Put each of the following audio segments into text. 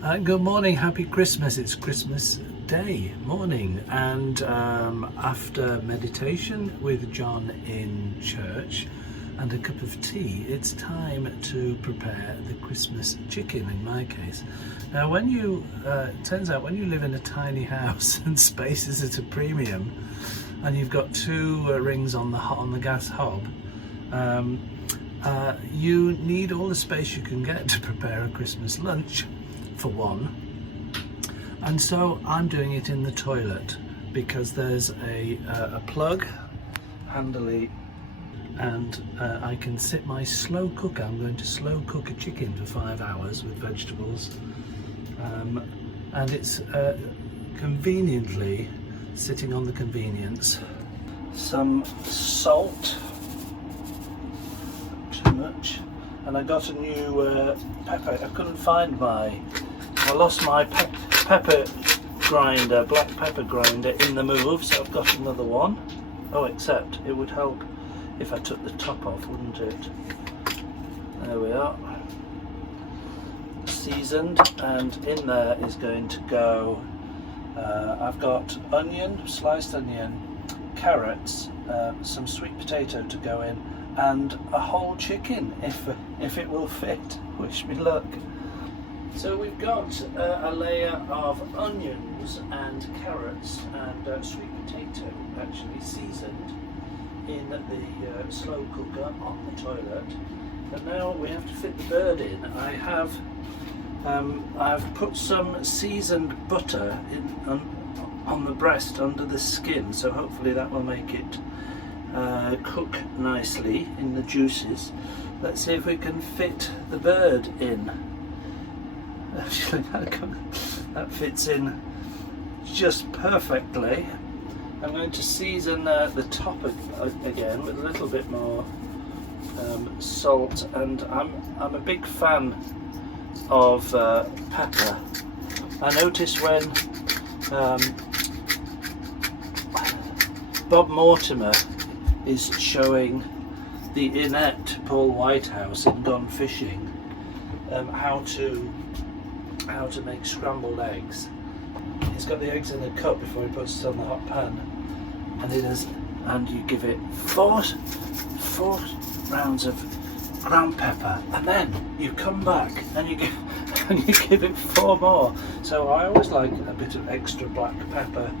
Good morning, happy Christmas. It's Christmas Day morning, and after meditation with John in church and a cup of tea, it's time to prepare the Christmas chicken in my case. Now it turns out when you live in a tiny house and space is at a premium and you've got two rings on the gas hob, you need all the space you can get to prepare a Christmas lunch, for one. And so I'm doing it in the toilet because there's a plug handily, and I can sit my slow cooker. I'm going to slow cook a chicken for 5 hours with vegetables, and it's conveniently sitting on the convenience. Some salt, too much, and I got a new pepper. I couldn't find I lost my pepper grinder, black pepper grinder in the move, so I've got another one. Oh, except it would help if I took the top off, wouldn't it? There we are. Seasoned, and in there is going to go, I've got onion, sliced onion, carrots, some sweet potato to go in, and a whole chicken if it will fit. Wish me luck. So we've got a layer of onions and carrots and sweet potato actually seasoned in the slow cooker on the toilet, and now we have to fit the bird in. I've put some seasoned butter on the breast under the skin, so hopefully that will make it cook nicely in the juices. Let's see if we can fit the bird in. Actually, that fits in just perfectly. I'm going to season the top again with a little bit more salt, and I'm a big fan of pepper. I noticed when Bob Mortimer is showing the inept Paul Whitehouse in Gone Fishing how to make scrambled eggs. He's got the eggs in a cup before he puts it on the hot pan, and you give it four rounds of ground pepper, and then you come back and you give it 4 more. So I always like a bit of extra black pepper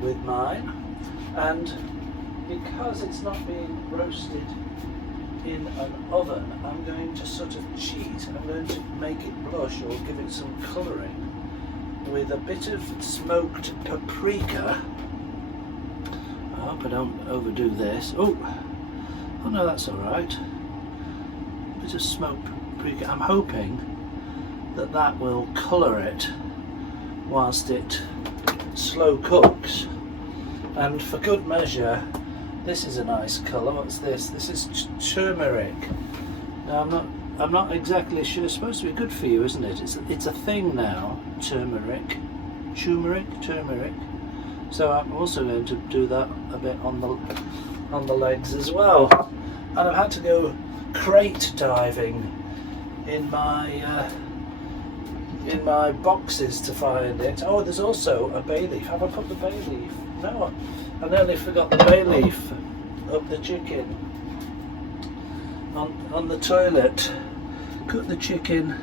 with mine, and because it's not being roasted in an oven, I'm going to sort of cheat. I'm going to make it blush or give it some colouring with a bit of smoked paprika. I hope I don't overdo this. Oh no, that's alright. A bit of smoked paprika. I'm hoping that will colour it whilst it slow cooks. And for good measure, this is a nice colour. What's this? This is turmeric. Now I'm not exactly sure. It's supposed to be good for you, isn't it? It's a thing now. Turmeric. So I'm also going to do that a bit on the legs as well. And I've had to go crate diving in my boxes to find it. Oh, there's also a bay leaf. Have I put the bay leaf? No, I nearly forgot the bay leaf of the chicken on the toilet. Cook the chicken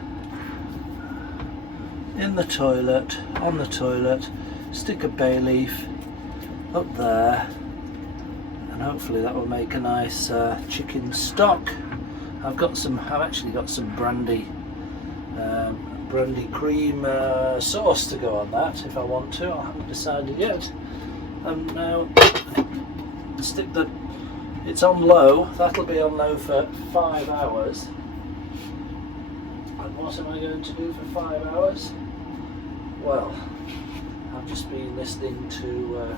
in the toilet, on the toilet, stick a bay leaf up there, and hopefully that will make a nice chicken stock. I've actually got some brandy cream sauce to go on that if I want to. I haven't decided yet. And now it's on low. That'll be on low for 5 hours. And what am I going to do for 5 hours? Well, I've just been listening to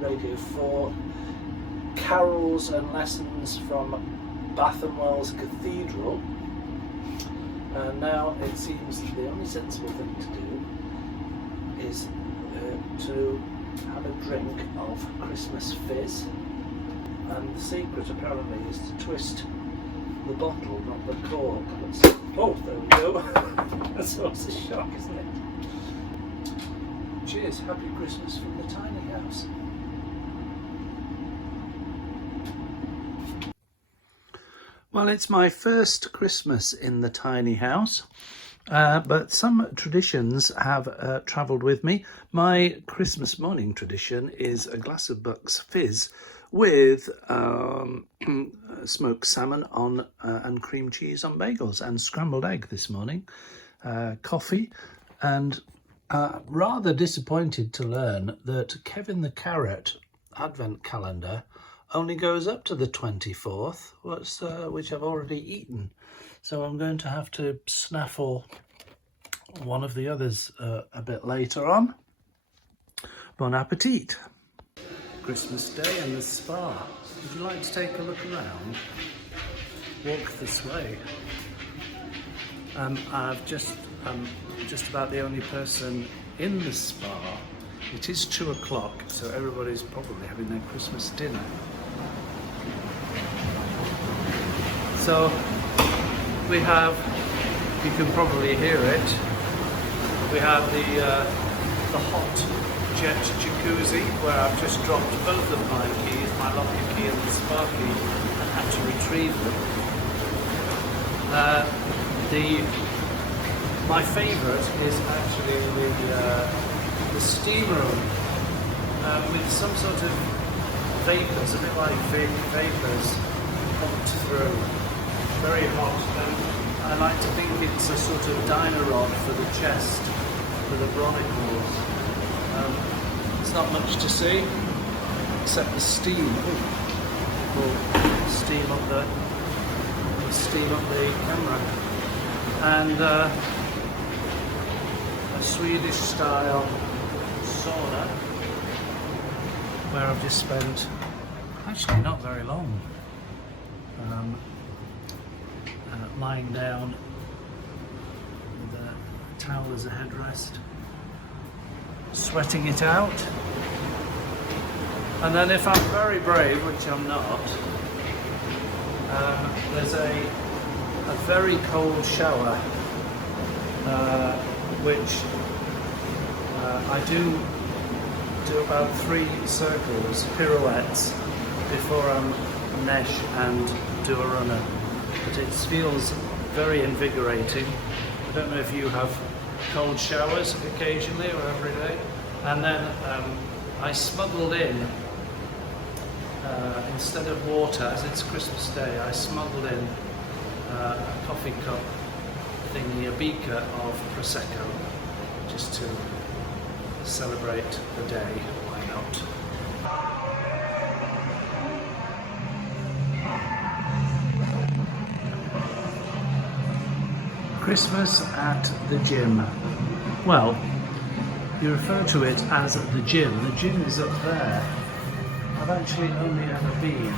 Radio 4 carols and lessons from Bath and Wells Cathedral, and now it seems that the only sensible thing to do is to have a drink of Christmas fizz, and the secret apparently is to twist the bottle, not the cork. Oh, there we go. source of shock, isn't it? Cheers, happy Christmas from the tiny house. Well, it's my first Christmas in the tiny house, but some traditions have travelled with me. My Christmas morning tradition is a glass of Bucks Fizz with smoked salmon on and cream cheese on bagels, and scrambled egg this morning, coffee, and rather disappointed to learn that Kevin the Carrot advent calendar only goes up to the 24th, which I've already eaten. So I'm going to have to snaffle one of the others a bit later on. Bon appetit. Christmas Day in the spa. Would you like to take a look around? Walk this way. I'm just about the only person in the spa. It is 2 o'clock, so everybody's probably having their Christmas dinner. So we have, you can probably hear it, we have the hot jet jacuzzi where I've just dropped both of my keys, my locker key and the spa key, and had to retrieve them. My favourite is actually the steam room with some sort of vapours, a bit like vapours pumped through. Very hot, and I like to think it's a sort of diner rod for the chest, for the bronicles. There's not much to see except the steam. Will steam up the camera, and a Swedish style sauna where I've just spent actually not very long. Lying down with a towel as a headrest, sweating it out, and then if I'm very brave, which I'm not, there's a very cold shower which I do about 3 circles, pirouettes, before I mesh and do a runner. But it feels very invigorating. I don't know if you have cold showers occasionally or every day. And then I smuggled in, instead of water, as it's Christmas Day, I smuggled in a coffee cup thingy, a beaker of Prosecco, just to celebrate the day. Why not? Christmas at the gym. Well, you refer to it as the gym. The gym is up there. I've actually only ever been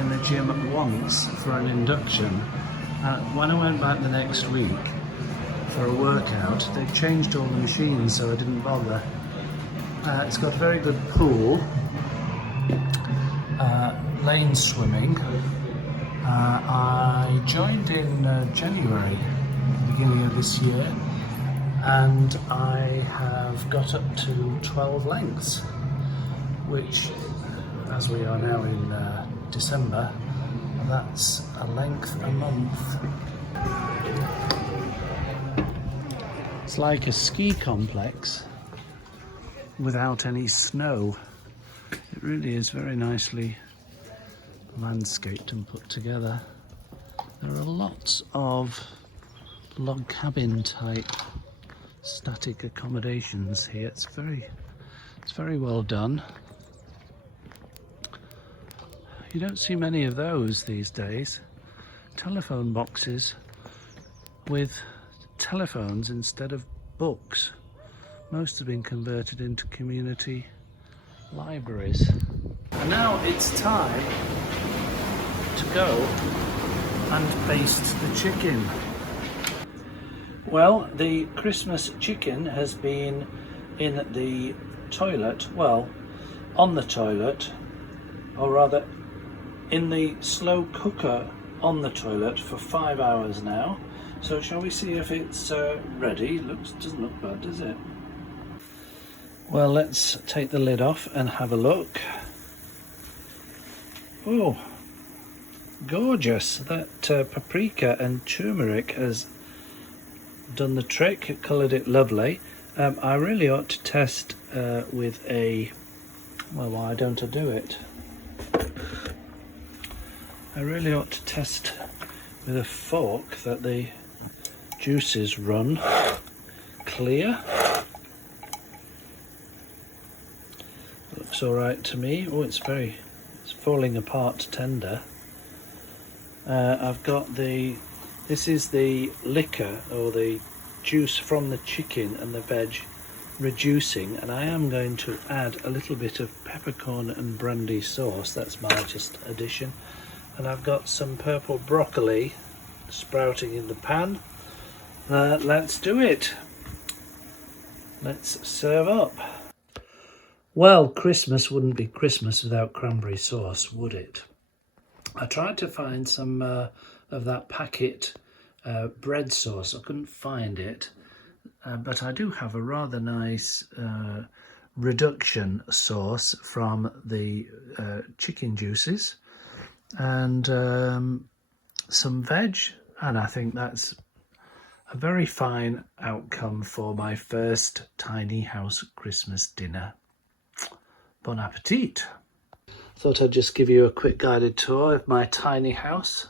in the gym once for an induction. When I went back the next week for a workout, they changed all the machines, so I didn't bother. It's got a very good pool, lane swimming. I joined in January, beginning of this year, and I have got up to 12 lengths, which, as we are now in December, that's a length a month. It's like a ski complex without any snow. It really is very nicely landscaped and put together. There are lots of log cabin type static accommodations here. It's very well done. You don't see many of those these days. Telephone boxes with telephones instead of books. Most have been converted into community libraries. And now it's time to go and baste the chicken. Well, the Christmas chicken has been in the toilet, well, on the toilet, or rather in the slow cooker on the toilet for 5 hours now, So shall we see if it's ready? Doesn't look bad, does it? Well, let's take the lid off and have a look. Oh, gorgeous. That paprika and turmeric has done the trick. It coloured it lovely. I really ought to test with a... Well, why don't I do it? I really ought to test with a fork that the juices run clear. Looks all right to me. Oh, it's falling apart tender. I've got this is the liquor or the juice from the chicken and the veg reducing, and I am going to add a little bit of peppercorn and brandy sauce. That's my just addition. And I've got some purple broccoli sprouting in the pan. Let's do it. Let's serve up. Well, Christmas wouldn't be Christmas without cranberry sauce, would it? I tried to find some of that packet bread sauce. I couldn't find it, but I do have a rather nice reduction sauce from the chicken juices and some veg, and I think that's a very fine outcome for my first tiny house Christmas dinner. Bon appetit! Thought I'd just give you a quick guided tour of my tiny house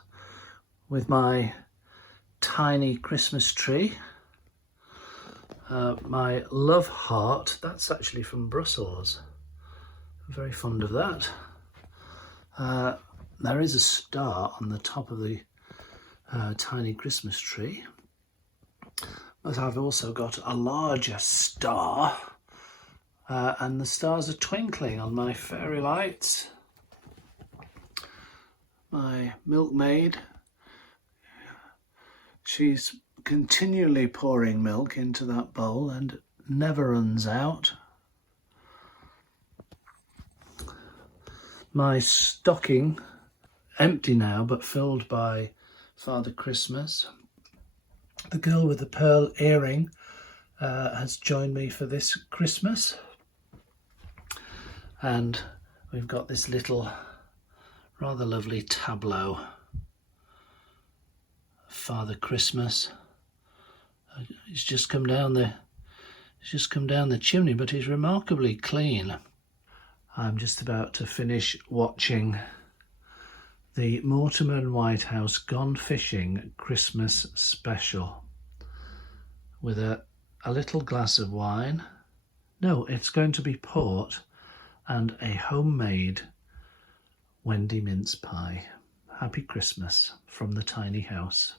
with my tiny Christmas tree. My love heart, that's actually from Brussels. I'm very fond of that. There is a star on the top of the tiny Christmas tree, but I've also got a larger star, and the stars are twinkling on my fairy lights. My milkmaid, she's continually pouring milk into that bowl and never runs out. My stocking, empty now but filled by Father Christmas. The girl with the pearl earring has joined me for this Christmas, and we've got this little rather lovely tableau of Father Christmas. He's just come down the chimney, but he's remarkably clean. I'm just about to finish watching the Mortimer and Whitehouse Gone Fishing Christmas special with a little glass of wine. No, it's going to be port and a homemade Wendy mince pie. Happy Christmas from the tiny house.